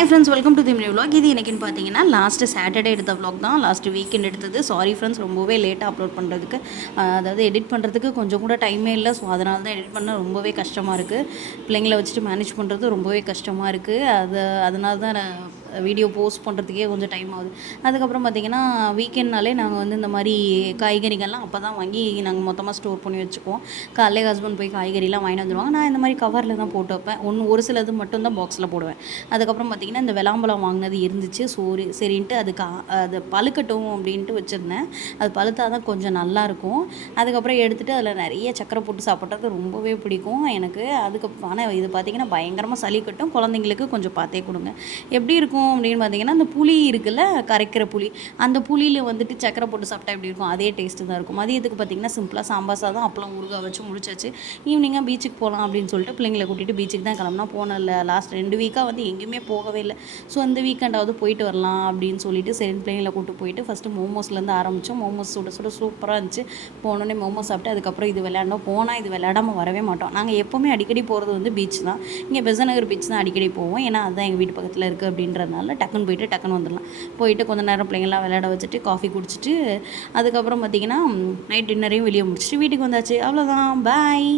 Hi friends, welcome to the new vlog. இது எனக்குன்னு பார்த்தீங்கன்னா லாஸ்ட்டு சாட்டர்டே எடுத்த vlog தான். லாஸ்ட்டு வீக்கெண்ட் எடுத்தது. சாரி ஃப்ரெண்ட்ஸ், ரொம்பவே லேட்டாக அப்லோட் பண்ணுறதுக்கு. அதாவது எடிட் பண்ணுறதுக்கு கொஞ்சம் கூட டைமே இல்லை. ஸோ அதனால தான் எடிட் பண்ண ரொம்பவே கஷ்டமாக இருக்குது. பிள்ளைங்களை வச்சுட்டு மேனேஜ் பண்ணுறது ரொம்பவே கஷ்டமாக இருக்குது. அதனால தான் நான் வீடியோ போஸ்ட் பண்ணுறதுக்கே கொஞ்சம் டைம் ஆகுது. அதுக்கப்புறம் பார்த்திங்கன்னா வீக்கெண்ட்னாலே நாங்கள் வந்து இந்த மாதிரி காய்கறிகள்லாம் அப்போ தான் வாங்கி நாங்கள் மொத்தமாக ஸ்டோர் பண்ணி வச்சுக்குவோம். காலையிலே ஹஸ்பண்ட் போய் காய்கறிலாம் வாங்கிட்டு வந்துடுவாங்க. நான் இந்த மாதிரி கவரில் தான் போட்டு வைப்பேன். ஒரு சிலது மட்டும் தான் பாக்ஸில் போடுவேன். அதுக்கப்புறம் பார்த்திங்கன்னா இந்த விளாம்பழம் வாங்கினது இருந்துச்சு. சரின்ட்டு அது பழுக்கட்டும் அப்படின்ட்டு வச்சுருந்தேன். அது பழுத்தா தான் கொஞ்சம் நல்லாயிருக்கும். அதுக்கப்புறம் எடுத்துகிட்டு அதில் நிறைய சக்கரை போட்டு சாப்பிட்றது ரொம்பவே பிடிக்கும் எனக்கு. ஆனால் இது பார்த்திங்கன்னா பயங்கரமாக சளி கட்டும். குழந்தைங்களுக்கு கொஞ்சம் பார்த்தே கொடுங்க. எப்படி இருக்கும் அப்படின்னு பார்த்தீங்கன்னா, அந்த புளி இருக்குல்ல, கரைக்கிற புளி, அந்த புளியில் வந்துட்டு சக்கரை போட்டு சாப்பிட்டா எப்படி இருக்கும், அதே டேஸ்ட்டு தான் இருக்கும். மதியத்துக்கு பார்த்திங்கன்னா சிம்பிளாக சாம்பார் சாதம், அப்பளம், ஊறுகாய் வச்சு முடிச்சாச்சு. ஈவினிங்காக பீச்சுக்கு போகலாம் அப்படின்னு சொல்லிட்டு பிள்ளைங்களை கூட்டிகிட்டு பீச்சுக்கு தான் கிளம்புனா. போனல லாஸ்ட் 2 வீக்காக வந்து எங்கேயுமே போகவே இல்லை. ஸோ அந்த வீக்கெண்டாவது போயிட்டு வரலாம் அப்படின்னு சொல்லிட்டு சரி பிள்ளைங்களை கூப்பிட்டு போயிட்டு ஃபஸ்ட்டு மோமோஸ்லேருந்து ஆரம்பித்தோம். மோமோஸ் சுட சுட சூப்பராக இருந்துச்சு. போனோடனே மோமோஸ் சாப்பிட்டு அதுக்கப்புறம் இது விளையாண்டோம். போனால் இது விளையாடாமல் வரவே மாட்டோம். நாங்கள் எப்போவுமே அடிக்கடி போகிறது வந்து பீச் தான். இங்கே பெசநகர் பீச் தான் அடிக்கடி போவோம். ஏன்னா அதுதான் எங்கள் வீட்டு பக்கத்தில் இருக்குது அப்படின்றதுனால டக்குன்னு போயிட்டு டக்குன்னு வந்துடலாம். போயிட்டு கொஞ்சம் நேரம் பிள்ளைங்கள்லாம் விளையாட வச்சுட்டு காஃபி குடிச்சிட்டு அதுக்கப்புறம் பார்த்திங்கன்னா நைட் டின்னரையும் வெளியே முடிச்சுட்டு வீட்டுக்கு வந்தாச்சு. அவ்வளோதான், பாய்.